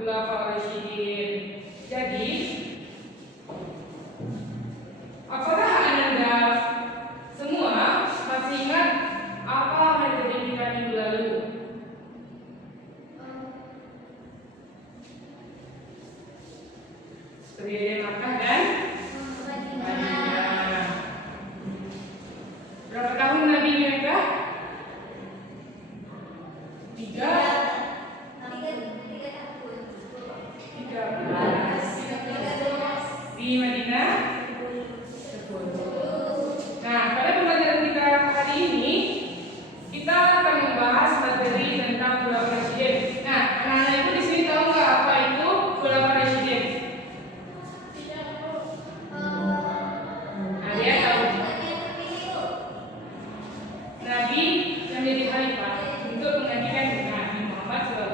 khulafaur rasyidin. Jadi, apakah Anda semua masih ingat apa metode kita minggu lalu? Seperti Makkah dan Madinah. Berapa tahun Nabi mereka? 13. Di Madinah 10. Nah, pada pembelajaran kita hari ini kita akan membahas materi tentang khulafaur rasyidin. Nah, anak-anak ibu di sini tahu nggak apa itu khulafaur rasyidin? Ada yang tahu? Nabi yang menjadi khalifah untuk menggantikan Nabi Muhammad SAW.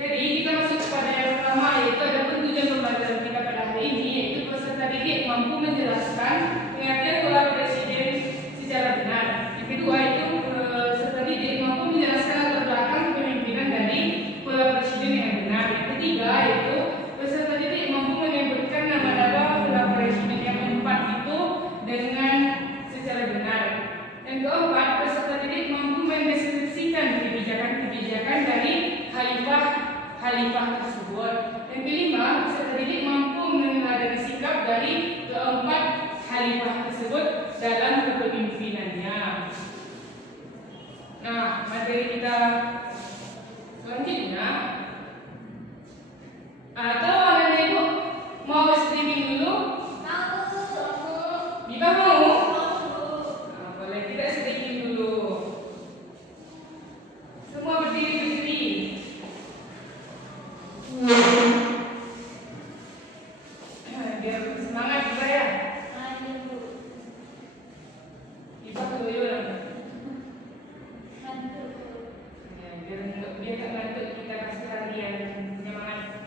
Jadi kita masuk kepada yang pertama, yaitu ada tujuan pembelajaran kita pada hari ini, yaitu peserta didik mampu menjelaskan pengertian khulafaur rasyidin secara benar. Yang kedua itu peserta didik mampu menjelaskan latar belakang kepemimpinan dari khulafaur rasyidin yang benar. Yang ketiga yaitu peserta didik mampu menyebutkan nama-nama khulafaur rasyidin yang keempat itu dengan secara benar. Yang keempat, peserta didik mampu mendeskripsikan kebijakan-kebijakan dari khalifah tersebut. Yang kelima, peserta didik mampu meneladani sikap dari keempat khalifah tersebut dalam kepemimpinannya. Nah, materi kita selanjutnya, atau anak ibu mau streaming dulu? Kita mau? Nah, boleh tidak streaming dulu. Semua berdiri. Biar semangat juga ya. Ibu dulu ya. Biar nggak ngantuk, kita kasih latihan semangat.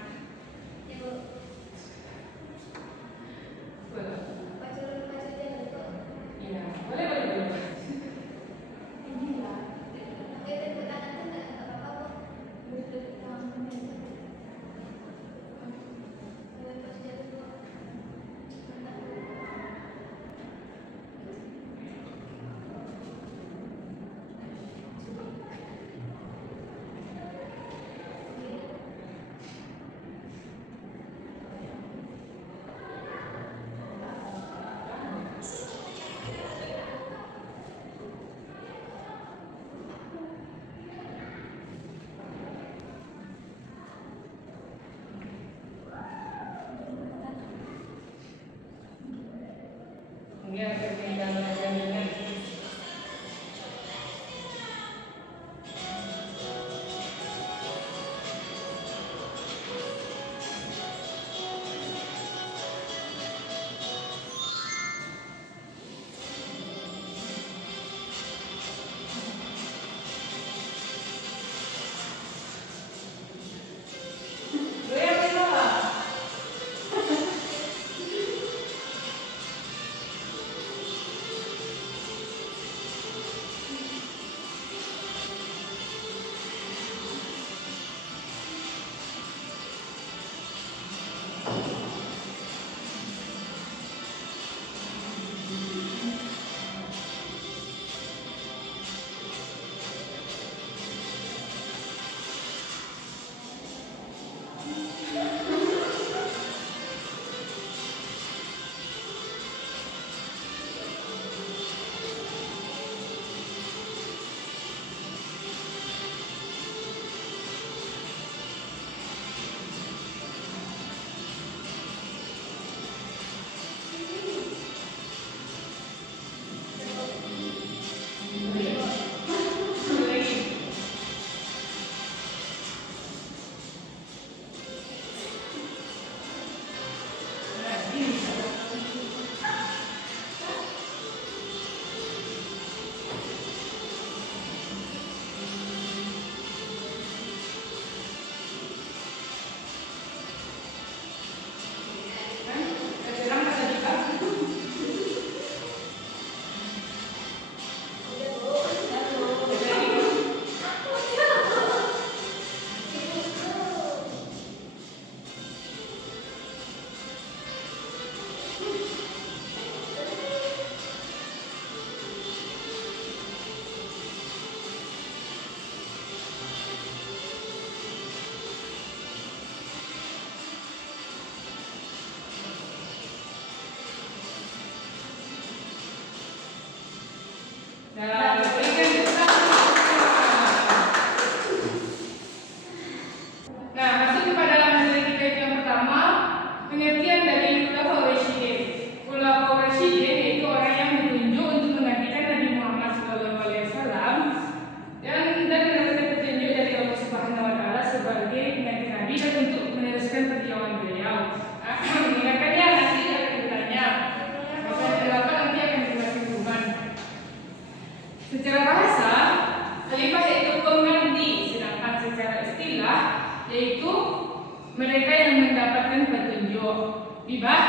Bibah,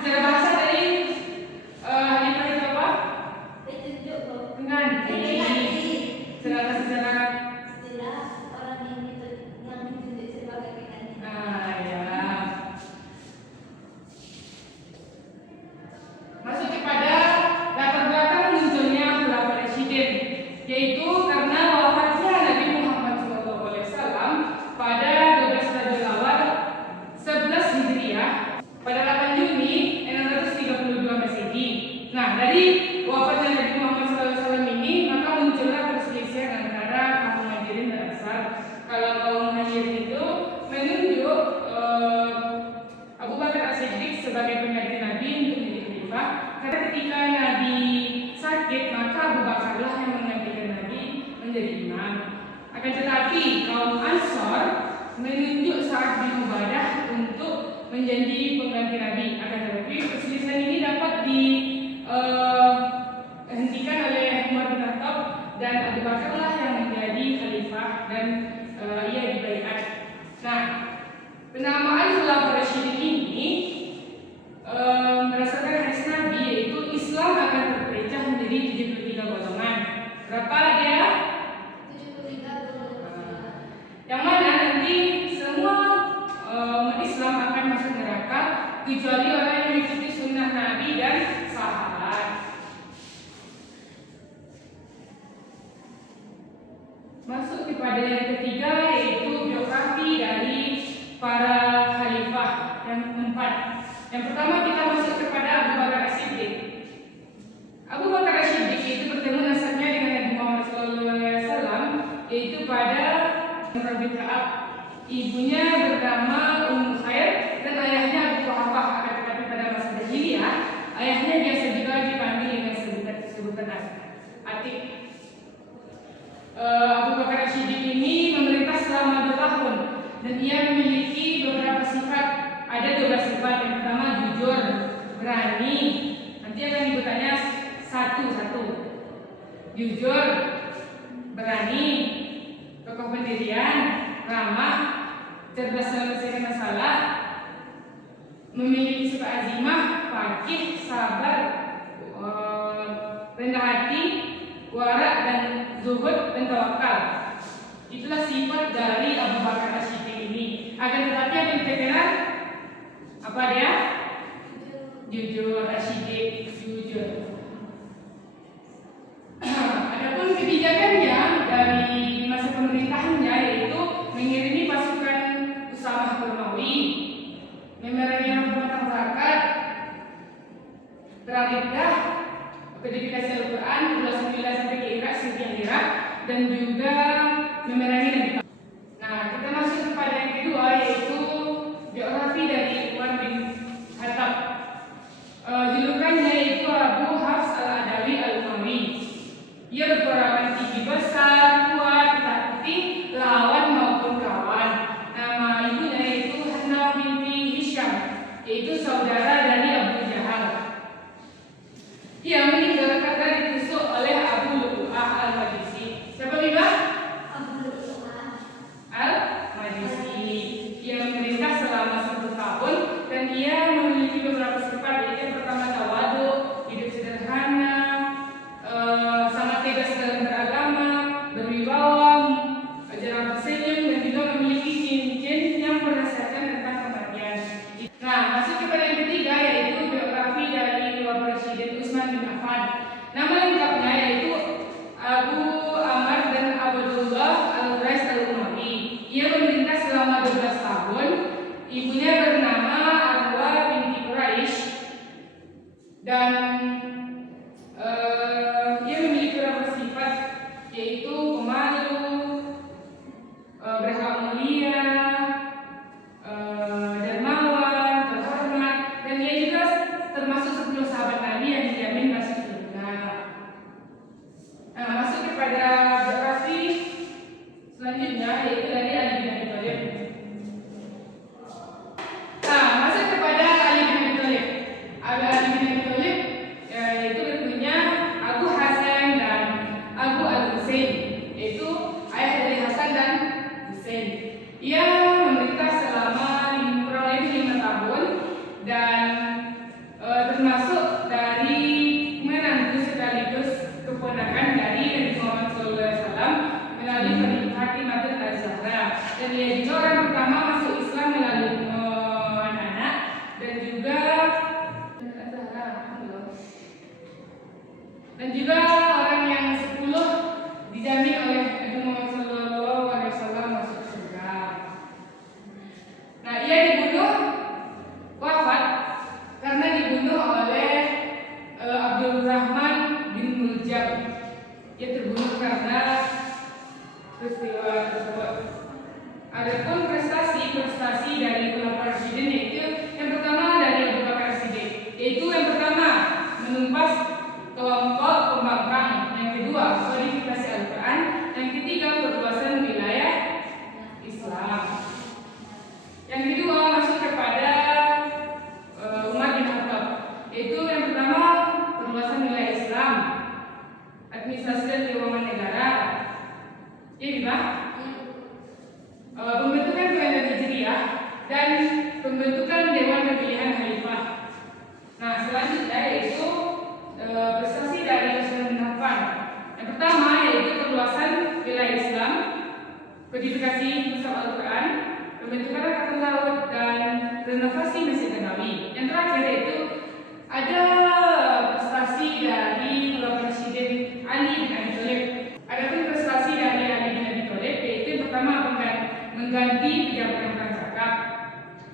secara bahasa tadi Hanifah itu apa? Pengganti. Secara istilah orang yang ditunjuk sebagai pengganti. ya. Masuk kepada latar belakang munculnya khilafah Rasyidin, yaitu karena wafatnya Nabi Muhammad SAW pada 12 Rabiul Awal 11 Hijriah pada 8 Juni 632 Masehi. Nah, dari wafatnya Nabi Muhammad SAW ini maka muncullah perselisihan antara kaum Muhajirin dan Ansar. Kalau kaum Muhajirin itu menunjuk Abu Bakar As-Siddiq sebagai pengganti Nabi untuk menjadi khalifah, karena ketika Nabi sakit maka Abu Bakarlah yang menggantikan Nabi menjadi imam. Akan tetapi kaum Ansar menunjuk Sa'ad bin Ubadah untuk menjadi pengganti Nabi. Akan tetapi perselisihan ini dapat dihentikan oleh Umar bin Khattab dan Abu Bakarlah yang menjadi khalifah dan ia dibaiat. Nah, penamaan Khilafah Rasyidin ini berdasarkan hadis Nabi, yaitu Islam akan terpecah menjadi 73 golongan. Berapa dia? 73 golongan. Yang mana nanti semua umat Islam akan masuk neraka kecuali orang yang mengikuti sunnah Nabi dan sahabat. Masuk kepada yang ketiga, yaitu biografi dari para khalifah yang keempat. Yang pertama kita masuk kepada Abu Bakar As-Siddiq. Abu Bakar As-Siddiq itu bertemu nasabnya dengan Nabi Muhammad SAW, yaitu pada Umar bin Khattab. Ibunya bernama Ummu Khair dan ayahnya Abu Quhafah. Akan tetapi pada masa jahiliyah, ayahnya biasa juga dipanggil dengan sebutan Atik. Abu Bakar As-Siddiq ini memerintah selama 2 tahun dan ia memiliki beberapa sifat. Ada 12 sifat. Yang pertama jujur, berani. Nanti akan dibuatnya satu-satu. Jujur, berani, kokoh pendirian, ramah, cerdas menyelesaikan masalah, memiliki sifat azimah, fakih, sabar, rendah hati, warak dan zuhud dan tawakal. Itulah sifat dari Abu Bakar As-Siddiq ini. Akan tetapi yang terkenal apa dia? Jujur. As-Siddiq jujur. Adapun kebijakannya dari masa pemerintahannya yaitu mengirimi pasukan Usamah Romawi, memerangi pemberontak zakat, perang Riddah, kodifikasi Al-Quran, Rasulullah sampai ke Irak, Syria, Irak, dan juga memerangi Nabi. Nah, kita masuk kepada yang kedua, yaitu biografi dari Umar bin Khattab. Julukannya yaitu Abu Hafs Al-Adawi Al-Umawi. Ia berperawan tinggi besar, kuat, takuti lawan maupun kawan. Nama ibunya yaitu Hannah binti Hisham, yaitu saudara dari Abu Jahal. Ia meninggal karena ditusuk oleh Abu Lu'lu'ah Al-Majisi. Siapa Bibah? Abu Lu'lu'ah Al-Majisi. Ia memerintah selama 1 tahun dan ia memiliki beberapa sifat, yaitu yang pertama tawadu, hidup sederhana, sangat tegas dalam beragama, berwibawa, jarang tersenyum, dan juga memiliki cincin yang menasihatkan tentang kematian. Nah, masuk kepada yang ketiga, yaitu biografi dari Khilafah Rasyidin Utsman bin Affan. Nama lengkapnya yaitu Abu Amr dan Abdullah Al-Qais Al-Umawi. Ia memerintah selama 12 tahun. Ibunya bernama Arwa binti Quraisy dan ia memiliki beberapa sifat, yaitu pemalu, berhak mulia, dermawan, terhormat, dan ia juga termasuk 10 sahabat Nabi yang dijamin masuk surga. Nah, masuk kepada biografi selanjutnya, yaitu dari Ali bin Abi Thalib. Nah, masuk kepada Ali bin Abi Thalib. Ali bin Abi Thalib yaitu berpunya Abu Hasan dan Abu Al-Husain, yaitu ayah dari Hasan dan Husain. Ia memerintah selama kurang lebih 5 tahun dan melalui Fatimatul Az-Zahra, dan dia juga orang pertama masuk Islam melalui anak-anak, dan juga orang yang 10 dijamin oleh Nabi Muhammad SAW masuk surga. Nah, ia dibunuh wafat karena dibunuh oleh Abdul Rahman bin Muljam. Ia terbunuh karena peristiwa tersebut. Adapun prestasi dari Khulafaur Rasyidin yaitu yang pertama dari Abu Bakar Siddiq, yaitu yang pertama menumpas kelompok pembangkang, yang kedua kodifikasi Al-Quran, yang ketiga perluasan wilayah Islam, yang kedua masuk kepada Umar bin Khattab, yaitu yang pertama perluasan wilayah Islam, administrasi dan keuangan negara, ya Bibah, pembentukan kalender Hijriah dan pembentukan Dewan Pemilihan Khalifah. Nah, selanjutnya yaitu prestasi dari Utsman bin Affan. Yang pertama yaitu perluasan wilayah Islam, kodifikasi Mushaf Al-Quran, pembentukan Angkatan Laut, dan renovasi Masjid Nabawi. Yang terakhir yaitu ada prestasi dari Khulafaur Rasyidin Ali bin Abi Thalib. Adapun prestasi dari Ali bin Abi Thalib yaitu yang pertama mengganti pencabutan zakat,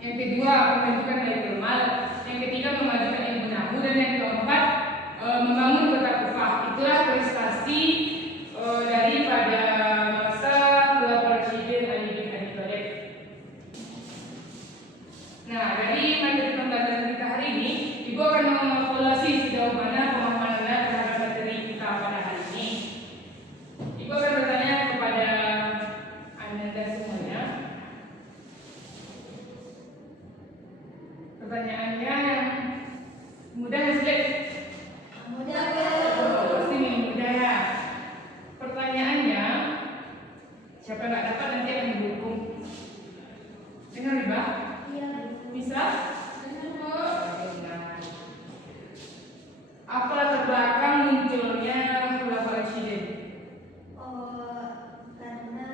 yang kedua pembentukan Baitul Mal, yang ketiga memajukan ilmu nahwu, dan yang keempat membangun kota Kufah. Itulah prestasi daripada masa Khulafaur Rasyidin Ali bin Abi Thalib. Nah, dari materi pembelajaran kita hari ini, Ibu akan mengevaluasi sejauh mana pemahaman Anda terhadap materi kita pada hari ini. Ibu akan bertanya kepada Anda semuanya. Pertanyaannya yang mudah dan sulit. Mudah. Pasti nih mudah ya. Pertanyaannya, siapa yang nggak dapat nanti akan dihukum. Dengar Riba? Iya. Bisa? Apa latar belakang munculnya Khulafaur Rasyidin? Karena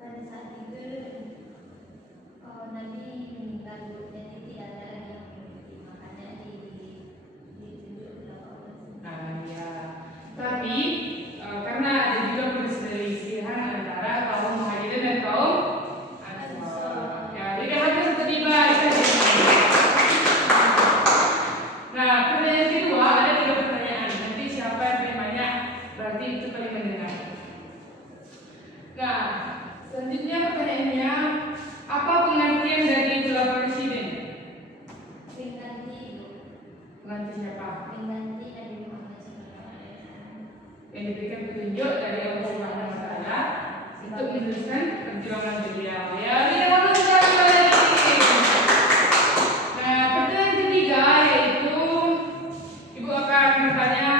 pada saat itu Nabi meninggal dan tidak ada lagi yang mengikuti, makanya ditunjuk Nah, ya. Tapi karena ada juga perselisihan antara kaum Muhajirin dan kaum Ansar. Ya, jadi harus seperti baik. Nah, pertanyaan kedua ada 3 pertanyaan. Nanti siapa yang paling banyak berarti itu paling mendengar. Nah, selanjutnya pertanyaannya, apa pengertian dari Khulafaur Rasyidin? Pengganti siapa? mengganti Nabi Muhammad SAW. Yang diberikan petunjuk dari Allah Subhanahu wa Ta'ala untuk meneruskan perjuangan beliau. Ya, tidak harus sekali lagi. Nah, pertanyaan ketiga yaitu Ibu akan bertanya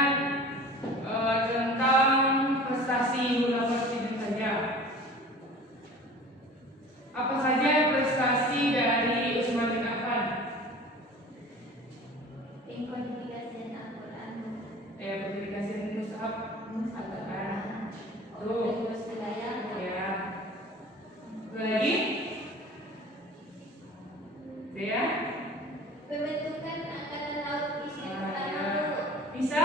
tentang prestasi Khulafaur Rasyidin saja. Apa saja prestasi dari Utsman bin Affan? Pengkodifikasian Al-Quran. Publikasi Mushaf Al-Quran. Tuh. Terus wilayah. Ya. Dua lagi? Ya. Pembentukan Angkatan Laut istri pertama. Ya. Bisa?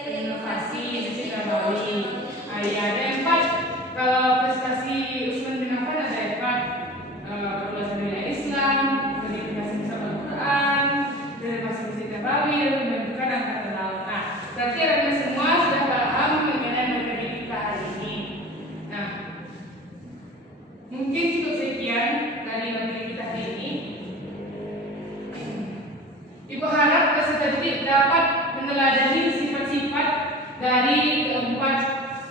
Renovasi Masjid Nabawi. Ya, ada 4. Kalau prestasi Utsman bin Affan ada 4. Perluasan wilayah Islam, kodifikasi Mushaf Al-Quran, renovasi Masjid Nabawi, dan pembentukan Angkatan Laut. Nah, berarti Anda semua sudah paham mengenai materi kita hari ini. Nah, mungkin cukup sekian dari materi kita hari ini. Ibu harap peserta didik dapat meneladani sifat-sifat dari keempat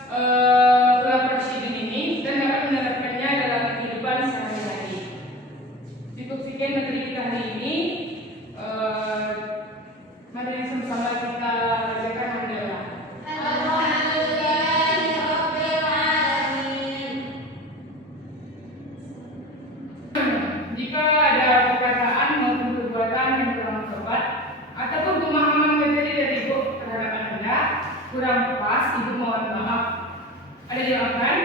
Khulafaur Rasyidin ini dan dapat menerapkannya dalam kehidupan sehari-hari. Cukup sekian materi kita hari ini. Mari sama-sama kurang pas, Ibu mohon maaf. Ada jawaban?